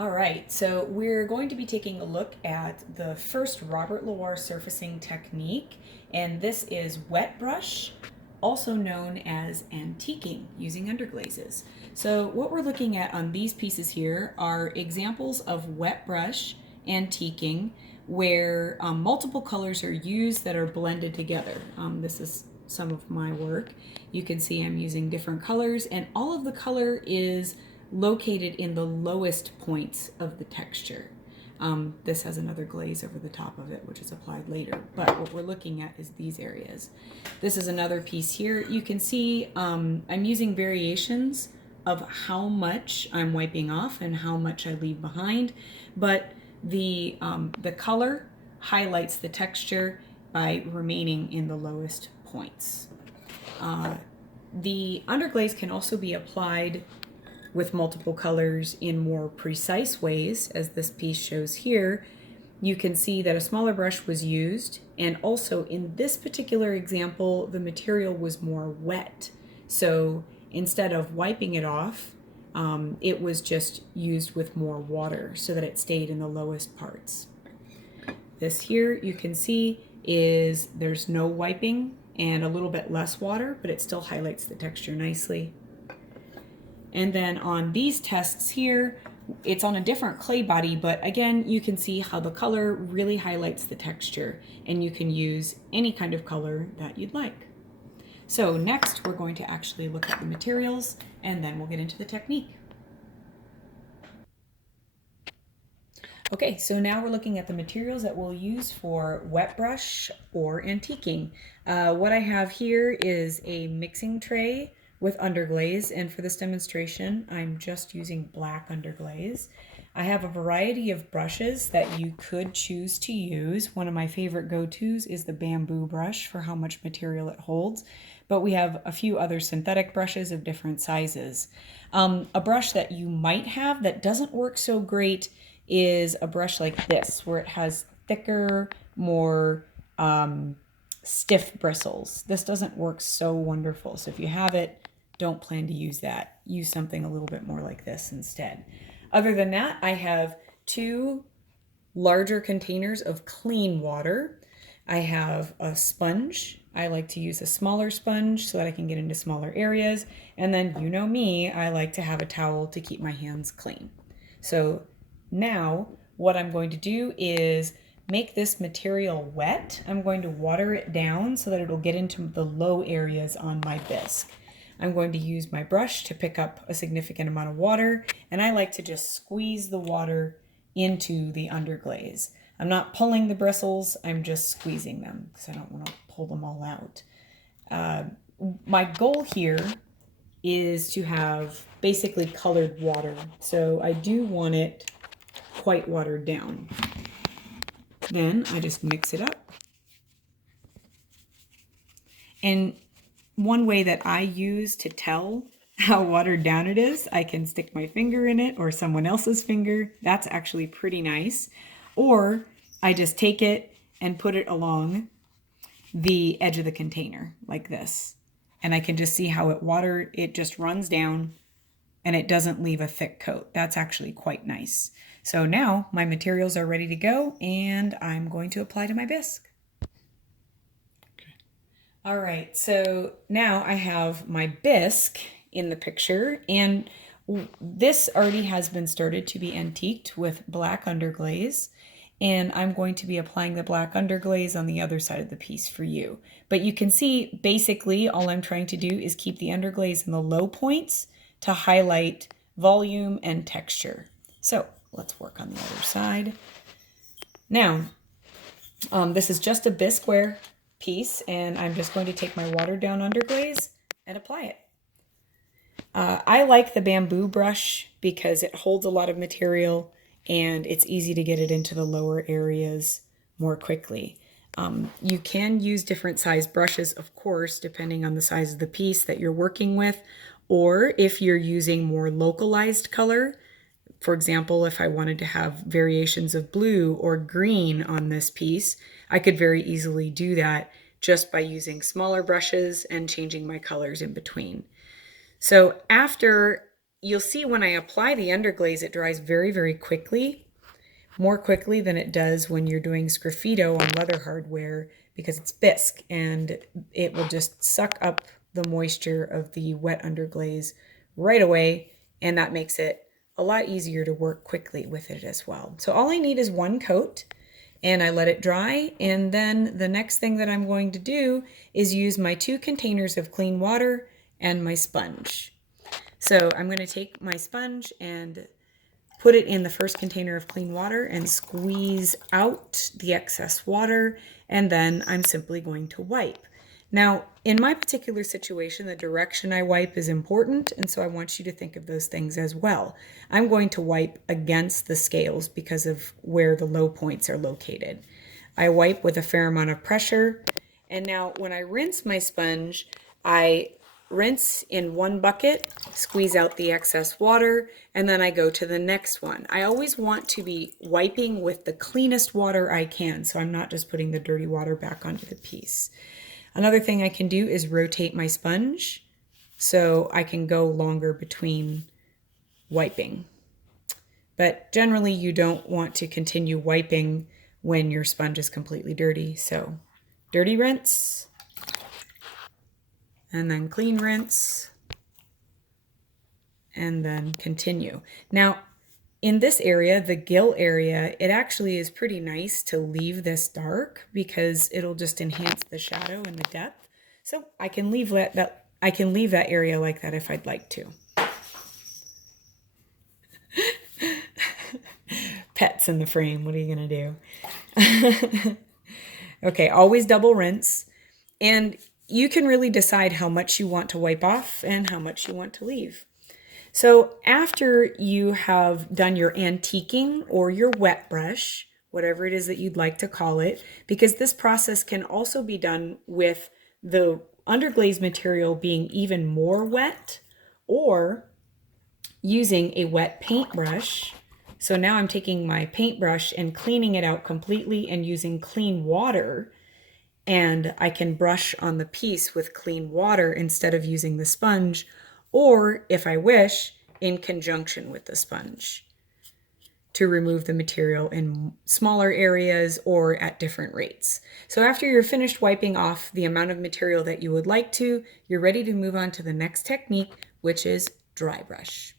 All right, so we're going to be taking a look at the first Robert Loire surfacing technique, and this is wet brush, also known as antiquing, using underglazes. So what we're looking at on these pieces here are examples of wet brush antiquing where multiple colors are used that are blended together. This is some of my work. You can see I'm using different colors, and all of the color is located in the lowest points of the texture. This has another glaze over the top of it, which is applied later. But what we're looking at is these areas. This is another piece here. You can see I'm using variations of how much I'm wiping off and how much I leave behind. But the color highlights the texture by remaining in the lowest points. The underglaze can also be applied with multiple colors in more precise ways, as this piece shows here. You can see that a smaller brush was used, and also in this particular example, the material was more wet. So instead of wiping it off, it was just used with more water so that it stayed in the lowest parts. This here you can see is there's no wiping and a little bit less water, but it still highlights the texture nicely. And then on these tests here, it's on a different clay body, but again, you can see how the color really highlights the texture, and you can use any kind of color that you'd like. So next, we're going to actually look at the materials, and then we'll get into the technique. Okay, so now we're looking at the materials that we'll use for wet brush or antiquing. What I have here is a mixing tray with underglaze, and for this demonstration I'm just using black underglaze. I have a variety of brushes that you could choose to use. One of my favorite go-tos is the bamboo brush for how much material it holds, but we have a few other synthetic brushes of different sizes. A brush that you might have that doesn't work so great is a brush like this, where it has thicker, more stiff bristles. This doesn't work so wonderful, so if you have it, don't plan to use that. Use something a little bit more like this instead. Other than that, I have two larger containers of clean water. I have a sponge. I like to use a smaller sponge so that I can get into smaller areas. And then, you know me, I like to have a towel to keep my hands clean. So now what I'm going to do is make this material wet. I'm going to water it down so that it'll get into the low areas on my bisque. I'm going to use my brush to pick up a significant amount of water, and I like to just squeeze the water into the underglaze. I'm not pulling the bristles, I'm just squeezing them because I don't want to pull them all out. My goal here is to have basically colored water, so I do want it quite watered down. Then I just mix it up. And one way that I use to tell how watered down it is, I can stick my finger in it or someone else's finger. That's actually pretty nice. Or I just take it and put it along the edge of the container like this. And I can just see how it just runs down and it doesn't leave a thick coat. That's actually quite nice. So now my materials are ready to go, and I'm going to apply to my bisque. All right, so now I have my bisque in the picture, and this already has been started to be antiqued with black underglaze, and I'm going to be applying the black underglaze on the other side of the piece for you. But you can see basically all I'm trying to do is keep the underglaze in the low points to highlight volume and texture. So let's work on the other side. Now, this is just a bisque wear piece, and I'm just going to take my watered down underglaze and apply it. I like the bamboo brush because it holds a lot of material and it's easy to get it into the lower areas more quickly. You can use different size brushes, of course, depending on the size of the piece that you're working with, or if you're using more localized color. For example, if I wanted to have variations of blue or green on this piece, I could very easily do that just by using smaller brushes and changing my colors in between. So after you'll see when I apply the underglaze, it dries very, very quickly, more quickly than it does when you're doing sgraffito on leather hardware because it's bisque and it will just suck up the moisture of the wet underglaze right away, and that makes it a lot easier to work quickly with it as well. So all I need is one coat, and I let it dry, and then the next thing that I'm going to do is use my 2 containers of clean water and my sponge. So I'm going to take my sponge and put it in the first container of clean water and squeeze out the excess water, and then I'm simply going to wipe. Now, in my particular situation, the direction I wipe is important, and so I want you to think of those things as well. I'm going to wipe against the scales because of where the low points are located. I wipe with a fair amount of pressure, and now when I rinse my sponge, I rinse in one bucket, squeeze out the excess water, and then I go to the next one. I always want to be wiping with the cleanest water I can, so I'm not just putting the dirty water back onto the piece. Another thing I can do is rotate my sponge so I can go longer between wiping. But generally you don't want to continue wiping when your sponge is completely dirty. So dirty rinse, and then clean rinse, and then continue. Now, in this area, the gill area, it actually is pretty nice to leave this dark because it'll just enhance the shadow and the depth. So I can leave that area like that if I'd like to. Pets in the frame, what are you gonna do? Okay, always double rinse. And you can really decide how much you want to wipe off and how much you want to leave. So after you have done your antiquing or your wet brush, whatever it is that you'd like to call it, because this process can also be done with the underglaze material being even more wet, or using a wet paintbrush. So now I'm taking my paintbrush and cleaning it out completely and using clean water, and I can brush on the piece with clean water instead of using the sponge, or if I wish, in conjunction with the sponge to remove the material in smaller areas or at different rates. So after you're finished wiping off the amount of material that you would like to, you're ready to move on to the next technique, which is dry brush.